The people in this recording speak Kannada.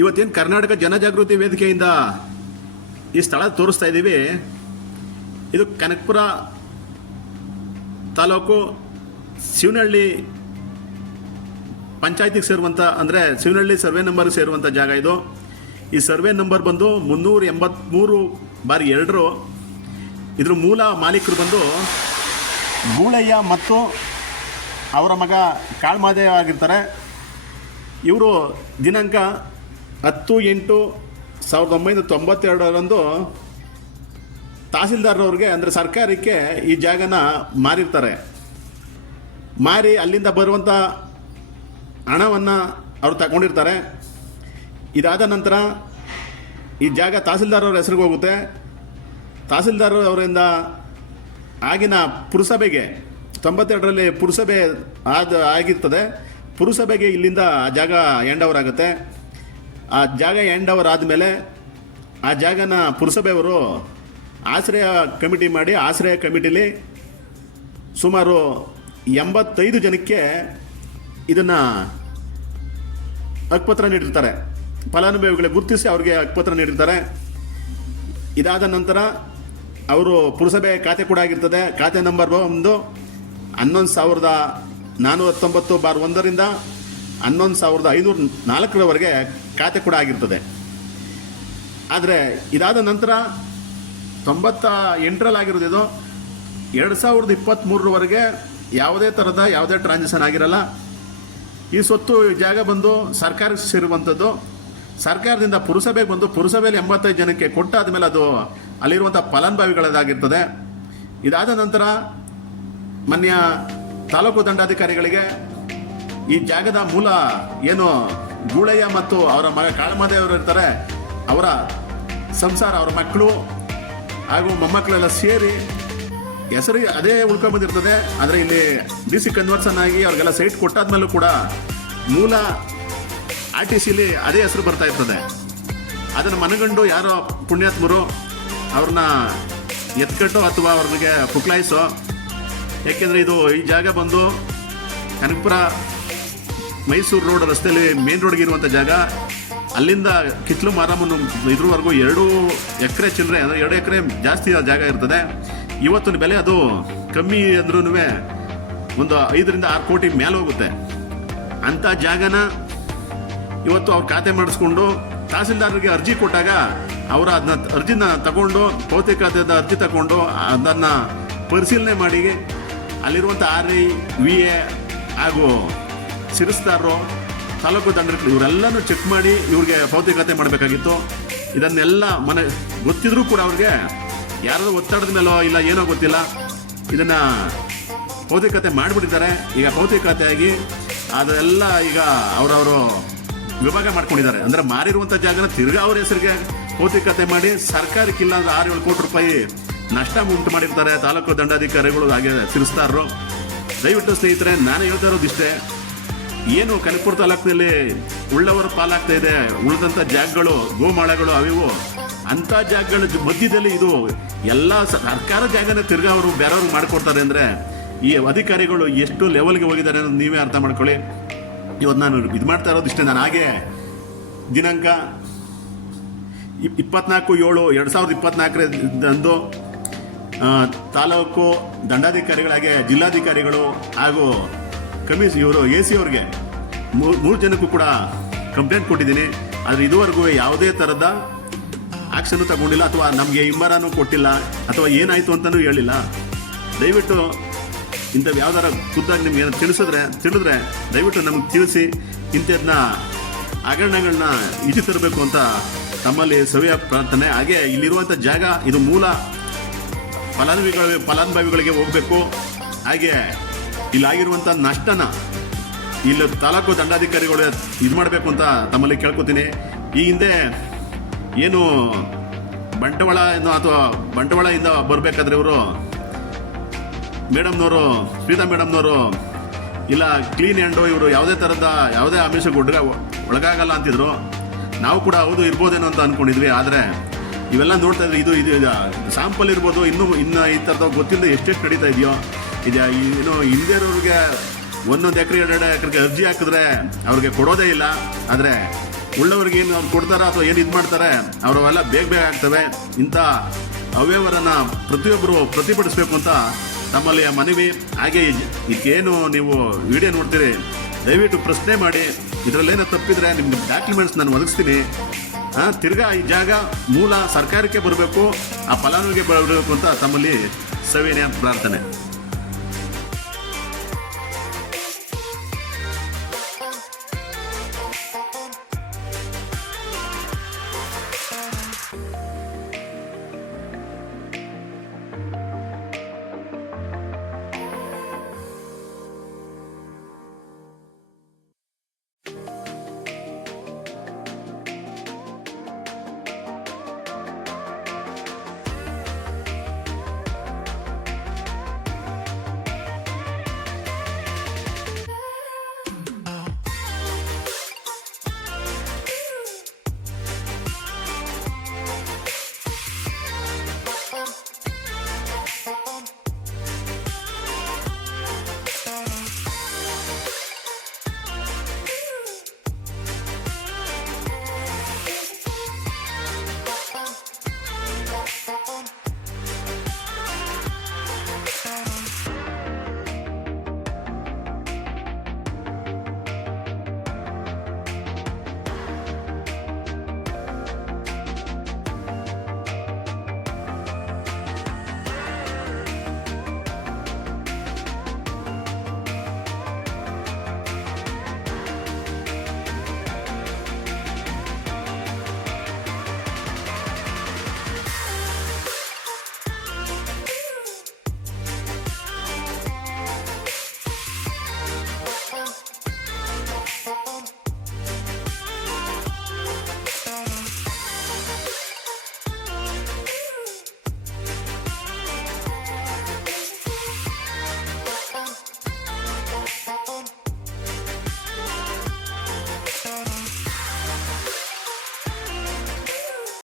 ಇವತ್ತೇನು ಕರ್ನಾಟಕ ಜನಜಾಗೃತಿ ವೇದಿಕೆಯಿಂದ ಈ ಸ್ಥಳ ತೋರಿಸ್ತಾ ಇದ್ದೀವಿ. ಇದು ಕನಕಪುರ ತಾಲೂಕು ಶಿವನಹಳ್ಳಿ ಪಂಚಾಯತಿಗೆ ಸೇರುವಂಥ, ಅಂದರೆ ಶಿವನಹಳ್ಳಿ ಸರ್ವೆ ನಂಬರ್ಗೆ ಸೇರುವಂಥ ಜಾಗ ಇದು. ಈ ಸರ್ವೆ ನಂಬರ್ ಬಂದು 383/2. ಇದ್ರ ಮೂಲ ಮಾಲೀಕರು ಬಂದು ಗೂಳಯ್ಯ ಮತ್ತು ಅವರ ಮಗ ಕಾಳ್ಮಾದೇವ ಆಗಿರ್ತಾರೆ. ಇವರು ದಿನಾಂಕ 10/8/1992 ತಹಸೀಲ್ದಾರ್ರವ್ರಿಗೆ, ಅಂದರೆ ಸರ್ಕಾರಕ್ಕೆ ಈ ಜಾಗನ ಮಾರಿರ್ತಾರೆ. ಮಾರಿ ಅಲ್ಲಿಂದ ಬರುವಂಥ ಹಣವನ್ನು ಅವರು ತಗೊಂಡಿರ್ತಾರೆ. ಇದಾದ ನಂತರ ಈ ಜಾಗ ತಹಸೀಲ್ದಾರ್ ಅವ್ರ ಹೆಸರಿಗೆ ಹೋಗುತ್ತೆ. ತಹಸೀಲ್ದಾರ್ ಅವರಿಂದ ಆಗಿನ ಪುರಸಭೆಗೆ 92ರಲ್ಲಿ ಪುರಸಭೆ ಆಗಿರ್ತದೆ. ಪುರಸಭೆಗೆ ಇಲ್ಲಿಂದ ಆ ಜಾಗ ಹ್ಯಾಂಡ್ ಓವರ್ ಆಗುತ್ತೆ. ಆ ಜಾಗ ಹ್ಯಾಂಡ್ ಓವರ್ ಆದಮೇಲೆ ಆ ಜಾಗನ ಪುರಸಭೆಯವರು ಆಶ್ರಯ ಕಮಿಟಿ ಮಾಡಿ, ಆಶ್ರಯ ಕಮಿಟಿಲಿ ಸುಮಾರು 85 ಜನಕ್ಕೆ ಇದನ್ನು ಹಕ್ಕುಪತ್ರ ನೀಡಿರ್ತಾರೆ. ಫಲಾನುಭವಿಗಳಿಗೆ ಗುರುತಿಸಿ ಅವ್ರಿಗೆ ಹಕ್ಕುಪತ್ರ ನೀಡಿರ್ತಾರೆ. ಇದಾದ ನಂತರ ಅವರು ಪುರಸಭೆ ಖಾತೆ ಕೂಡ ಆಗಿರ್ತದೆ. ಖಾತೆ ನಂಬರ್ ಒಂದು 11,419/1ರಿಂದ 11,504 ಖಾತೆ ಕೂಡ ಆಗಿರ್ತದೆ. ಆದರೆ ಇದಾದ ನಂತರ 98ರಲ್ಲಿ ಆಗಿರೋದು ಇದು. 2023 ಯಾವುದೇ ಥರದ ಯಾವುದೇ ಟ್ರಾನ್ಸಾಕ್ಷನ್ ಆಗಿರಲ್ಲ. ಈ ಸ್ವತ್ತು ಜಾಗ ಬಂದು ಸರ್ಕಾರಕ್ಕೆ ಸೇರುವಂಥದ್ದು. ಸರ್ಕಾರದಿಂದ ಪುರಸಭೆಗೆ ಬಂದು ಪುರಸಭೆಯಲ್ಲಿ 85 ಜನಕ್ಕೆ ಕೊಟ್ಟಾದ ಮೇಲೆ ಅದು ಅಲ್ಲಿರುವಂಥ ಫಲಾನುಭವಿಗಳದಾಗಿರ್ತದೆ. ಇದಾದ ನಂತರ ಮಾನ್ಯ ತಾಲೂಕು ದಂಡಾಧಿಕಾರಿಗಳಿಗೆ ಈ ಜಾಗದ ಮೂಲ ಏನು ಗೂಳಯ್ಯ ಮತ್ತು ಅವರ ಮಗ ಕಾಳಮಾದೇವರು ಇರ್ತಾರೆ, ಅವರ ಸಂಸಾರ, ಅವರ ಮಕ್ಕಳು ಹಾಗೂ ಮೊಮ್ಮಕ್ಕಳೆಲ್ಲ ಸೇರಿ ಹೆಸರು ಅದೇ ಉಳ್ಕೊಂಬಂದಿರ್ತದೆ. ಆದರೆ ಇಲ್ಲಿ DC ಕನ್ವರ್ಷನ್ ಆಗಿ ಅವ್ರಿಗೆಲ್ಲ ಸೈಟ್ ಕೊಟ್ಟಾದ್ಮೇಲೂ ಕೂಡ ಮೂಲ RTCಲಿ ಅದೇ ಹೆಸರು ಬರ್ತಾ ಇರ್ತದೆ. ಅದನ್ನು ಮನಗಂಡು ಯಾರೋ ಪುಣ್ಯಾತ್ಮರು ಅವ್ರನ್ನ ಎತ್ಕಟ್ಟು ಅಥವಾ ಅವ್ರಿಗೆ ಪುಕ್ಲಾಯಿಸೋ. ಯಾಕೆಂದರೆ ಈ ಜಾಗ ಬಂದು ಕನಕಪುರ ಮೈಸೂರು ರೋಡ್ ರಸ್ತೆಯಲ್ಲಿ ಮೇನ್ ರೋಡ್ಗೆ ಇರುವಂಥ ಜಾಗ. ಅಲ್ಲಿಂದ ಕಿತ್ಲು ಮಾರಮ್ಮನ ಇದ್ರವರೆಗೂ 2 ಎಕರೆ ಚಿಲ್ಲರೆ, ಅಂದರೆ 2 ಎಕರೆ ಜಾಸ್ತಿ ಜಾಗ ಇರ್ತದೆ. ಇವತ್ತಿನ ಬೆಲೆ ಅದು ಕಮ್ಮಿ ಅಂದ್ರೂ ಒಂದು 5ರಿಂದ 6 ಕೋಟಿ ಮೇಲೆ ಹೋಗುತ್ತೆ. ಅಂಥ ಜಾಗನ ಇವತ್ತು ಅವ್ರು ಖಾತೆ ಮಾಡಿಸ್ಕೊಂಡು ತಹಸೀಲ್ದಾರ್ಗೆ ಅರ್ಜಿ ಕೊಟ್ಟಾಗ ಅವರ ಅದನ್ನ ಅರ್ಜಿನ ತಗೊಂಡು, ಭೌತಿಕತೆದ ಅರ್ಜಿ ತಗೊಂಡು ಅದನ್ನು ಪರಿಶೀಲನೆ ಮಾಡಿ ಅಲ್ಲಿರುವಂಥ RI, VA ಹಾಗೂ ಸಿರಿಸ್ತಾರರು, ತಾಲೂಕು ದಂಡರು ಇವರೆಲ್ಲನೂ ಚೆಕ್ ಮಾಡಿ ಇವ್ರಿಗೆ ಭೌತಿಕತೆ ಮಾಡಬೇಕಾಗಿತ್ತು. ಇದನ್ನೆಲ್ಲ ಗೊತ್ತಿದ್ರೂ ಕೂಡ ಅವ್ರಿಗೆ ಯಾರೋ ಒತ್ತಡದ ಮೇಲೋ ಇಲ್ಲ ಏನೋ ಗೊತ್ತಿಲ್ಲ ಇದನ್ನು ಭೌತಿಕತೆ ಮಾಡಿಬಿಟ್ಟಿದ್ದಾರೆ. ಈಗ ಭೌತಿಕತೆಯಾಗಿ ಅದೆಲ್ಲ ಈಗ ಅವರವರು ವಿಭಾಗ ಮಾಡ್ಕೊಂಡಿದ್ದಾರೆ. ಅಂದರೆ ಮಾರಿರುವಂಥ ಜಾಗನ ತಿರ್ಗಾ ಅವ್ರ ಹೆಸರಿಗೆ ಭೌತಿಕತೆ ಮಾಡಿ ಸರ್ಕಾರಕ್ಕಿಲ್ಲ ಅಂದ್ರೆ 6-7 ಕೋಟಿ ರೂಪಾಯಿ ನಷ್ಟ ಉಂಟು ಮಾಡಿರ್ತಾರೆ ತಾಲೂಕು ದಂಡಾಧಿಕಾರಿಗಳು ಹಾಗೆ ಸಿರಿಸ್ತಾರರು. ದಯವಿಟ್ಟು ಸ್ನೇಹಿತರೆ, ನಾನು ಹೇಳ್ತಾ ಇರೋದಿಷ್ಟೇ, ಏನು ಕನಕಪುರ ತಾಲೂಕಿನಲ್ಲಿ ಉಳ್ಳವರ ಪಾಲಾಗ್ತಾ ಇದೆ, ಉಳಿದಂಥ ಜಾಗಗಳು, ಗೋಮಾಳಗಳು ಅವಿವು, ಅಂಥ ಜಾಗಗಳ ಮಧ್ಯದಲ್ಲಿ ಇದು ಎಲ್ಲ ಸರ್ಕಾರ ಜಾಗನ ತಿರ್ಗಾ ಅವರು ಬೇರೆಯವ್ರಿಗೆ ಮಾಡಿಕೊಡ್ತಾರೆ. ಅಂದರೆ ಈ ಅಧಿಕಾರಿಗಳು ಎಷ್ಟು ಲೆವೆಲ್ಗೆ ಹೋಗಿದ್ದಾರೆ ಅನ್ನೋದು ನೀವೇ ಅರ್ಥ ಮಾಡ್ಕೊಳ್ಳಿ. ಇವತ್ತು ನಾನು ಇದು ಮಾಡ್ತಾ ಇರೋದಿಷ್ಟೇ. ನಾನು ಹಾಗೆ ದಿನಾಂಕ 24/7/2024 ತಾಲೂಕು ದಂಡಾಧಿಕಾರಿಗಳಾಗಿ ಜಿಲ್ಲಾಧಿಕಾರಿಗಳು ಹಾಗೂ ಇವರು AC ಅವ್ರಿಗೆ 3 ಜನಕ್ಕೂ ಕೂಡ ಕಂಪ್ಲೇಂಟ್ ಕೊಟ್ಟಿದ್ದೀನಿ. ಆದರೆ ಇದುವರೆಗೂ ಯಾವುದೇ ಥರದ ಆಕ್ಷನ್ನು ತಗೊಂಡಿಲ್ಲ, ಅಥವಾ ನಮಗೆ ಹಿಂಬರನೂ ಕೊಟ್ಟಿಲ್ಲ, ಅಥವಾ ಏನಾಯಿತು ಅಂತಲೂ ಹೇಳಿಲ್ಲ. ದಯವಿಟ್ಟು ಇಂಥವು ಯಾವ್ದಾರ ಖುದ್ದಾಗಿ ನಿಮ್ಗೆ ಏನು ತಿಳಿದ್ರೆ ದಯವಿಟ್ಟು ನಮಗೆ ತಿಳಿಸಿ ಇಂಥದನ್ನ ಹಗರಣಗಳನ್ನ ಈಚೆ ತರಬೇಕು ತಮ್ಮಲ್ಲಿ ಸವಿಯ ಪ್ರಾರ್ಥನೆ. ಹಾಗೆ ಇಲ್ಲಿರುವಂಥ ಜಾಗ ಇದು ಮೂಲ ಫಲಾನುಭವಿಗಳಿಗೆ ಹೋಗಬೇಕು. ಹಾಗೆ ಇಲ್ಲಾಗಿರುವಂಥ ನಷ್ಟನ ಇಲ್ಲಿ ತಾಲೂಕು ದಂಡಾಧಿಕಾರಿಗಳು ಇದು ಮಾಡಬೇಕು ಅಂತ ತಮ್ಮಲ್ಲಿ ಕೇಳ್ಕೊತೀನಿ. ಈ ಹಿಂದೆ ಏನು ಬಂಟ್ವಾಳ ಅಥವಾ ಬಂಟ್ವಾಳದಿಂದ ಬರಬೇಕಾದ್ರೆ ಇವರು ಮೇಡಮ್ನವರು, ಶ್ರೀತಾ ಮೇಡಮ್ನವರು, ಇಲ್ಲ ಕ್ಲೀನ್ ಹ್ಯಾಂಡು, ಇವರು ಯಾವುದೇ ಥರದ ಯಾವುದೇ ಆಮಿಷಕ್ಕೆ ಒಳಗಾಗಲ್ಲ ಅಂತಿದ್ರು. ನಾವು ಕೂಡ ಹೌದು ಇರ್ಬೋದೇನೋ ಅಂತ ಅಂದ್ಕೊಂಡಿದ್ವಿ. ಆದರೆ ಇವೆಲ್ಲ ನೋಡ್ತಾ ಇದ್ರೆ ಇದು ಸ್ಯಾಂಪಲ್ ಇರ್ಬೋದು, ಇನ್ನು ಈ ಥರದ ಗೊತ್ತಿಲ್ಲದೆ ಎಷ್ಟೆಷ್ಟು ನಡೀತಾ ಇದೆಯೋ. ಇದು ಏನು ಹಿಂದೆ ಇರೋರಿಗೆ ಒಂದೊಂದು ಎಕರೆ 2 ಎಕರೆಗೆ ಅರ್ಜಿ ಹಾಕಿದ್ರೆ ಅವ್ರಿಗೆ ಕೊಡೋದೇ ಇಲ್ಲ. ಆದರೆ ಉಳ್ಳವರಿಗೆ ಏನು ಅವ್ರು ಕೊಡ್ತಾರ ಅಥವಾ ಏನು ಇದು ಮಾಡ್ತಾರೆ ಅವರೆಲ್ಲ ಬೇಗ ಬೇಗ ಆಗ್ತವೆ. ಇಂಥ ಅವ್ಯವಹಾರನ ಪ್ರತಿಯೊಬ್ಬರು ಪ್ರತಿಭಟಿಸಬೇಕು ಅಂತ ತಮ್ಮಲ್ಲಿ ಮನವಿ. ಹಾಗೆ ಇದಕ್ಕೇನು ನೀವು ವಿಡಿಯೋ ನೋಡ್ತೀರಿ, ದಯವಿಟ್ಟು ಪ್ರಶ್ನೆ ಮಾಡಿ, ಇದರಲ್ಲೇನೋ ತಪ್ಪಿದ್ರೆ ನಿಮ್ಗೆ ಡಾಕ್ಯುಮೆಂಟ್ಸ್ ನಾನು ಒದಗಿಸ್ತೀನಿ. ತಿರ್ಗಾ ಈ ಜಾಗ ಮೂಲ ಸರ್ಕಾರಕ್ಕೆ ಬರಬೇಕು, ಆ ಫಲಾನುಭವಿಗೆ ಬರಬೇಕು ಅಂತ ತಮ್ಮಲ್ಲಿ ಸವಿನಯ ಪ್ರಾರ್ಥನೆ.